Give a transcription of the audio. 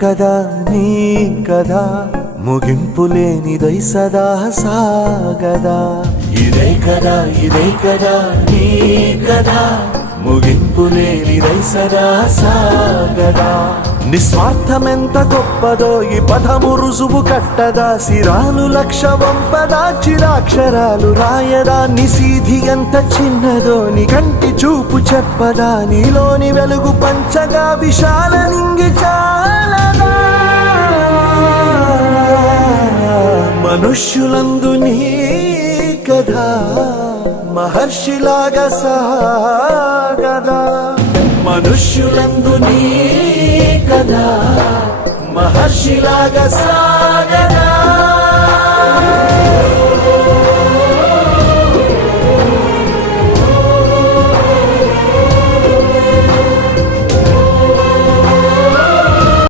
కదా నీ కదా ముగింపులేనిదై సదా సాగదా ఇదే కదా నీ కదా ముగింపులేనిదై సదా సాగదా నిస్వార్థమెంత గొప్పదో ఈ పదము రుజువు కట్టదా సిరాలు లక్ష వంపదా చిరాక్షరాలు రాయదా నిసీధి ఎంత చిన్నదో నీ కంటి చూపు చెప్పదా నీలోని వెలుగు పంచగా విశాల నింగి చాలదా మనుష్యులందు నీ కథ మహర్షిలాగా సాగదా మనుష్యులందు నీ కథ మహర్షిలాగా సాగదా